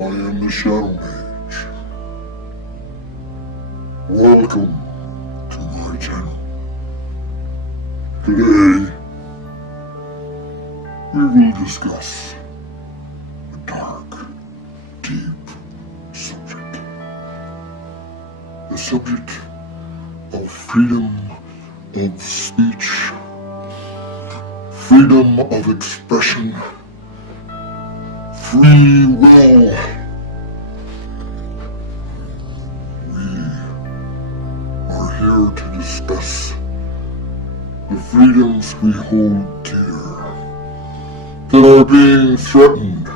I am the Shadow Mage. Welcome to my channel. Today, we will discuss a dark, deep subject. The subject of freedom of speech, freedom of expression, free will. We are here to discuss the freedoms we hold dear that are being threatened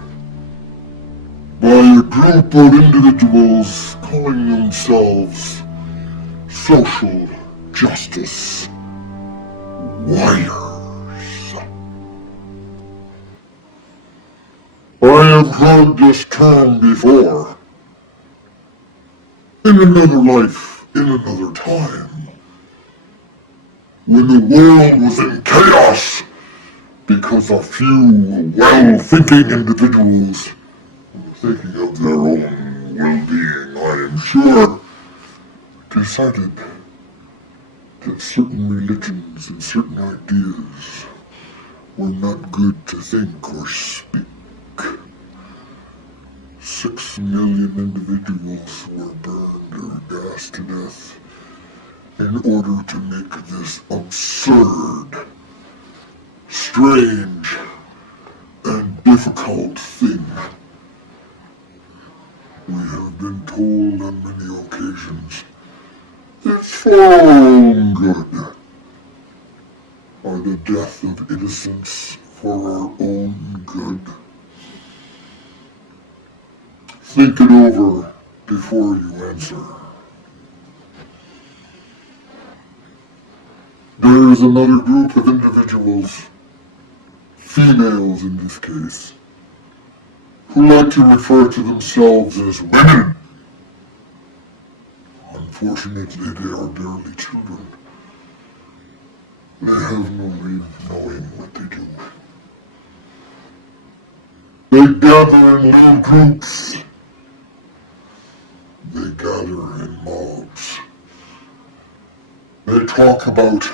by a group of individuals calling themselves social justice warriors. I have heard this term before. In another life, in another time, when the world was in chaos because a few well-thinking individuals were thinking of their own well-being, I am sure, decided that certain religions and certain ideas were not good to think or speak. 6 million individuals were burned or gassed to death in order to make this absurd, strange, and difficult thing. We have been told on many occasions, it's for our own good, or the death of innocents for our own good. Think it over before you answer. There is another group of individuals, females in this case, who like to refer to themselves as women. Unfortunately, they are barely children. They have no way of knowing what they do. They gather in little groups. They gather in mobs. They talk about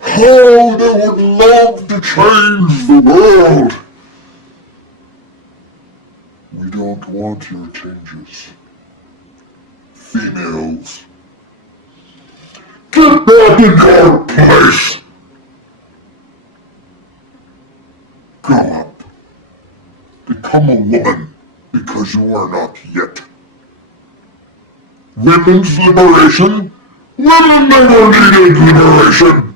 how they would love to change the world. We don't want your changes. Females, get back in your place. Grow up. Become a woman, because you are not yet. Women's liberation? Women never needed liberation.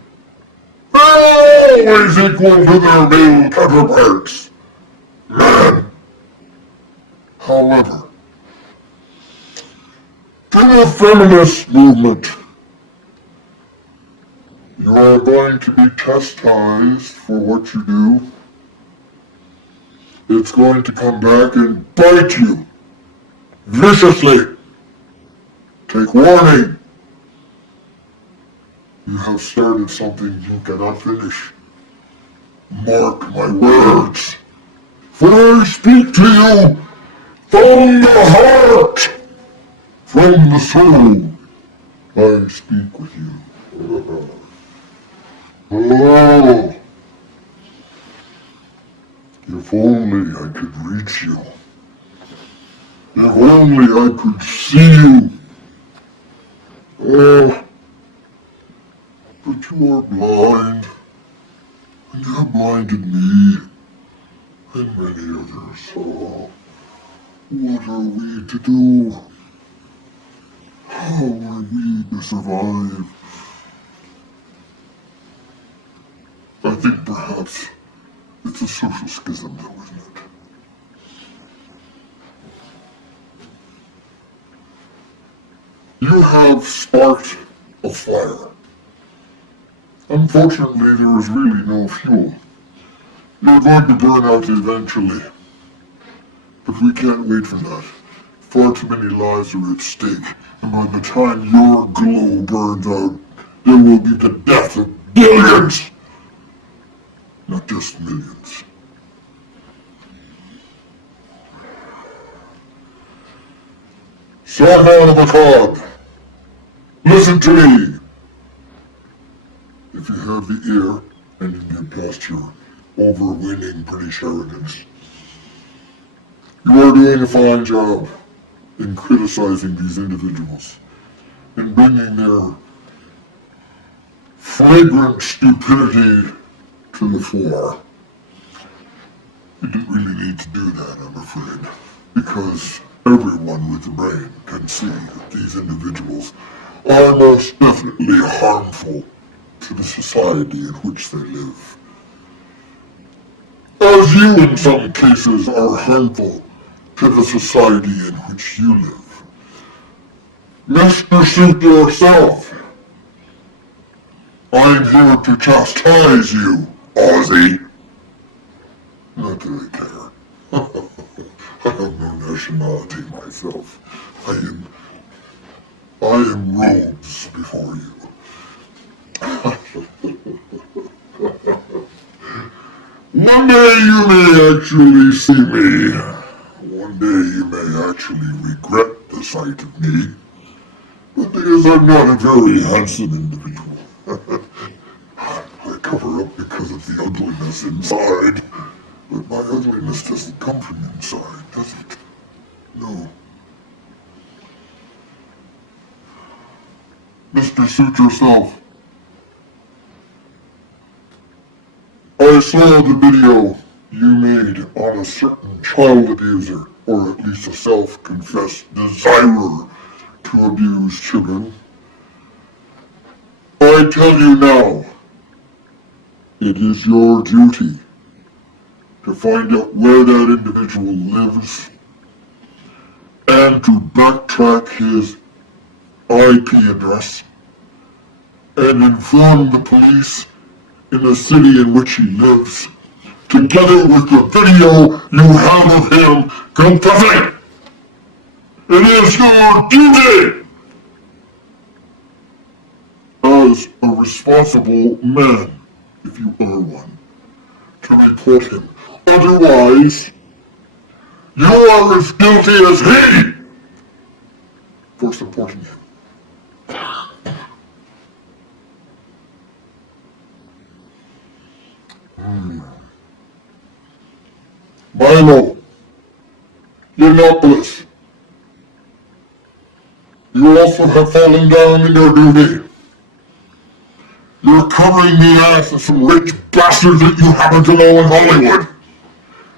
They're always equal to their male counterparts. Men. However, to the feminist movement, you are going to be chastised for what you do. It's going to come back and bite you viciously. Take warning. You have started something you cannot finish. Mark my words. For I speak to you from the heart, from the soul. I speak with you. Oh, if only I could reach you. If only I could see you. Oh, but you are blind, and you have blinded me, and many others. Oh, what are we to do? How are we to survive? I think perhaps it's a social schism, though, isn't it? You have sparked a fire. Unfortunately, there is really no fuel. You're going to burn out eventually. But we can't wait for that. Far too many lives are at stake, and by the time your glow burns out, there will be the death of billions! Not just millions. Sargon of Akkad, listen to me. If you have the ear and you get past your overweening British arrogance, you are doing a fine job in criticizing these individuals and bringing their flagrant stupidity to the fore. You didn't really need to do that, I'm afraid, because everyone with a brain can see that these individuals are most definitely harmful to the society in which they live. As you in some cases are harmful to the society in which you live. Mr. Suit yourself. I'm here to chastise you, Ozzy. Not that I care. I have no nationality myself. I am robes before you. One day you may actually see me. One day you may actually regret the sight of me. But because I'm not a very handsome individual, I cover up because of the ugliness inside. But my ugliness doesn't come from inside, does it? No. Mr. Suit yourself. I saw the video you made on a certain child abuser, or at least a self-confessed desirer to abuse children. I tell you now, it is your duty to find out where that individual lives and to backtrack his IP address and inform the police in the city in which he lives, together with the video you have of him confessing. It is your duty as a responsible man, if you are one, to report him. Otherwise, you are as guilty as he for supporting him. Milo, Yiannopoulos, you also have fallen down in your duty. You're covering the ass of some rich bastard that you happen to know in Hollywood.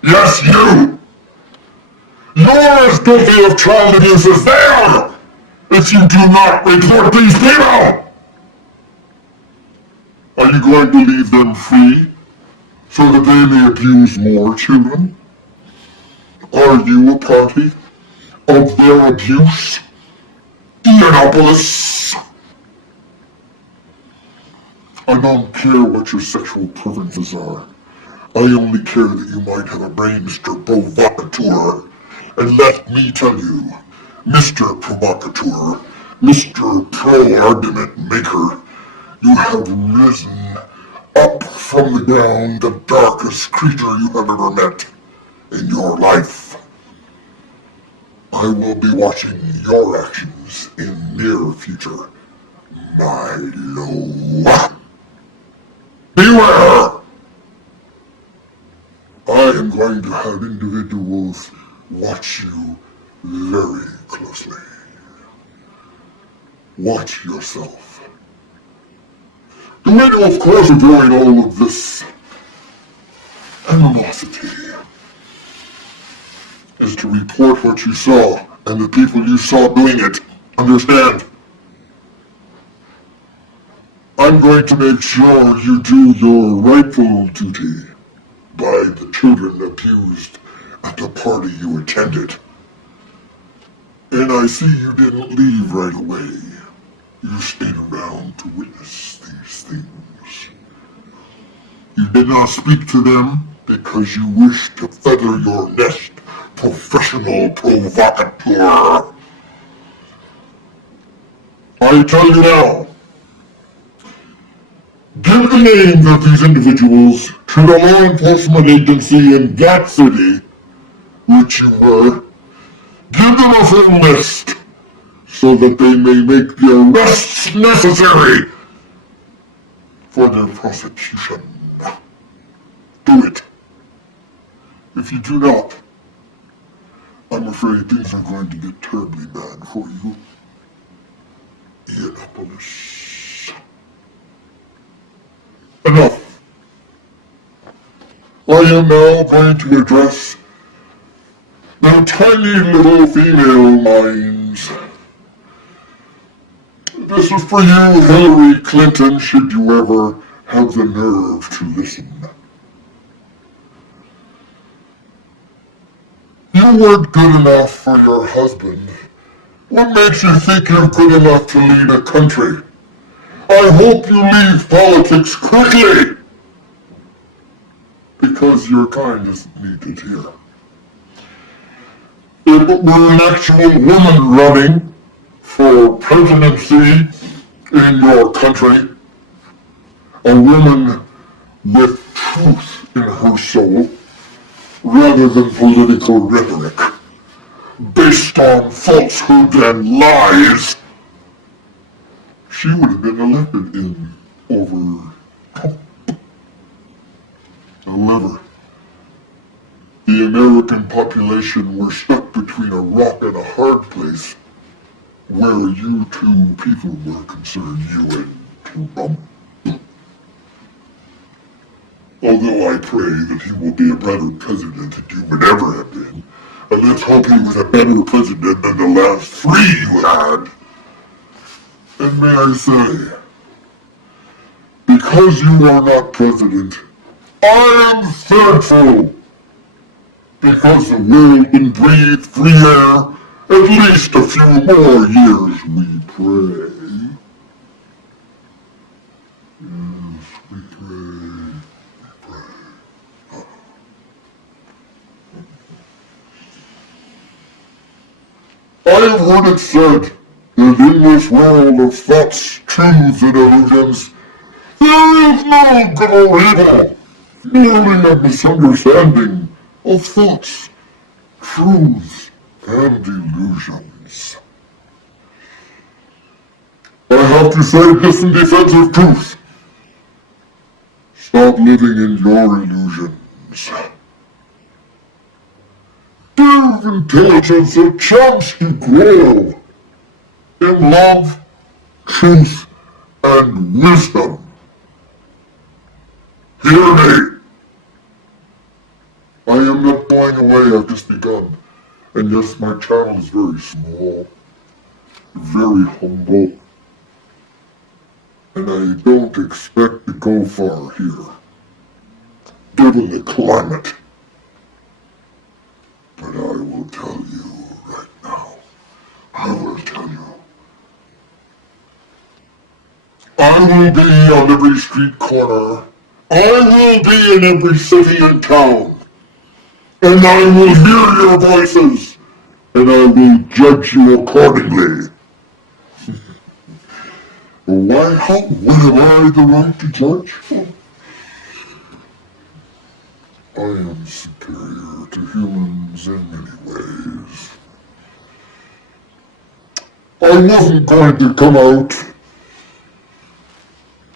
Yes, you! You're as guilty of child abuse as they are, if you do not report these people! Are you going to leave them free, so that they may abuse more children? Are you a party of their abuse? Yiannopoulos! I don't care what your sexual preferences are. I only care that you might have a brain, Mr. Provocateur. And let me tell you, Mr. Provocateur, Mr. Pro-Argument Maker, you have risen up from the ground the darkest creature you have ever met in your life. I will be watching your actions in near future, Milo. Beware! I am going to have individuals watch you very closely. Watch yourself. The way to, of course, avoid all of this animosity is to report what you saw and the people you saw doing it. Understand? I'm going to make sure you do your rightful duty by the children abused at the party you attended. And I see you didn't leave right away. You stayed around to witness these things. You did not speak to them because you wished to feather your nest, professional provocateur. I tell you now, give the names of these individuals to the law enforcement agency in that city, which you were. Give them a full list so that they may make the arrests necessary for their prosecution. Do it. If you do not, I'm afraid things are going to get terribly bad for you. Ianopolis. Enough. I am now going to address the tiny little female minds. This is for you, Hillary Clinton, should you ever have the nerve to listen. You weren't good enough for your husband. What makes you think you're good enough to lead a country? I hope you leave politics quickly, because your kind isn't needed here. If it were an actual woman running for presidency in your country, a woman with truth in her soul, rather than political rhetoric, based on falsehood and lies, she would have been elected in over Trump. However, the American population were stuck between a rock and a hard place where you two people were concerned, you and Trump. Although I pray that he will be a better president than you would ever have been, and let's hope he was a better president than the last three you had. And may I say, because you are not president, I am thankful, because the world can breathe free air at least a few more years, we pray. Yes, we pray. I have heard it said that in this world of thoughts, truths, and illusions, there is no good or evil, merely a misunderstanding of thoughts, truths, and illusions. I have to say this in defense of truth. Stop living in your illusions. Give intelligence a chance to grow in love, truth, and wisdom. Hear me! I am not going away, I've just begun. And yes, my channel is very small, very humble, and I don't expect to go far here, given the climate. But I will tell you right now, I will tell you. I will be on every street corner. I will be in every city and town. And I will hear your voices. And I will judge you accordingly. Why, when have I the right to judge? I am superior to humans in many ways. I wasn't going to come out,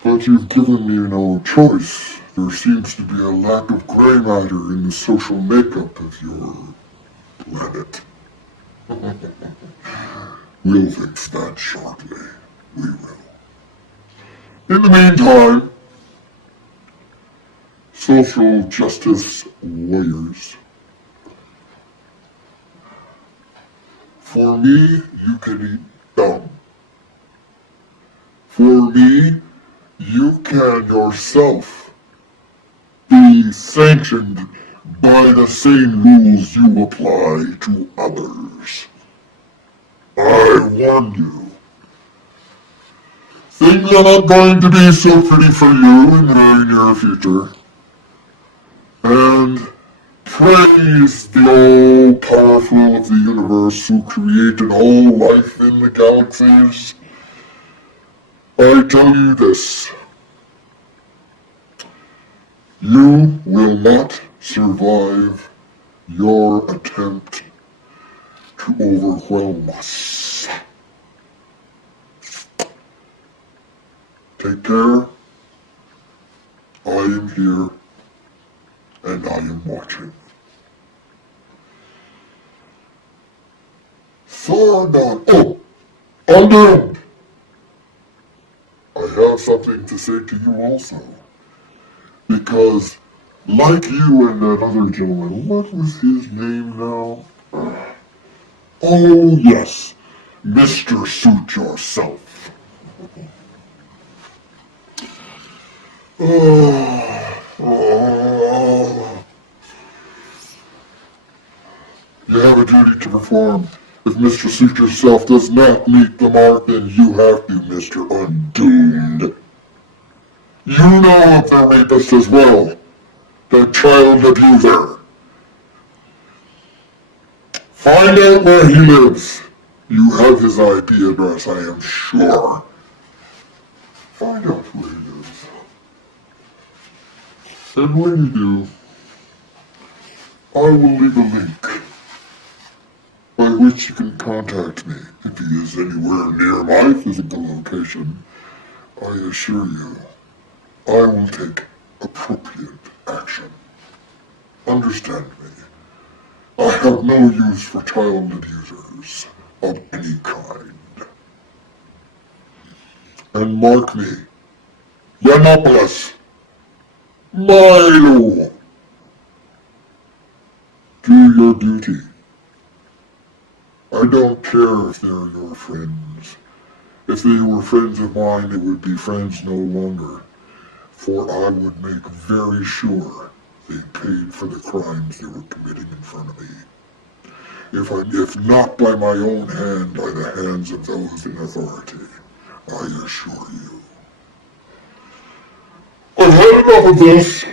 but you've given me no choice. There seems to be a lack of gray matter in the social makeup of your planet. We'll fix that shortly. We will. In the meantime, social justice warriors, for me, you can eat dumb. For me, you can yourself be sanctioned by the same rules you apply to others. I warn you. Things are not going to be so pretty for you in the very near future. And praise the all-powerful of the universe who created all life in the galaxies. I tell you this. You will not survive your attempt to overwhelm us. Take care. I am here, and I am watching. Sargon. Oh, Undoomed! I have something to say to you also. Because, like you and that other gentleman, what was his name now? Oh, yes, Mr. Suit Yourself. You have a duty to perform. If Mr. Suit Yourself does not meet the mark, then you have to, Mr. Undoomed. You know of the rapist as well, the child abuser. Find out where he lives. You have his IP address, I am sure. Find out who he lives. And when you do, I will leave a link by which you can contact me if he is anywhere near my physical location. I assure you, I will take appropriate action. Understand me. I have no use for child abusers of any kind. And mark me, Yiannopoulos, Milo, do your duty. I don't care if they're your friends. If they were friends of mine, they would be friends no longer, for I would make very sure they paid for the crimes they were committing in front of me. If not by my own hand, by the hands of those in authority, I assure you. I've had enough of this.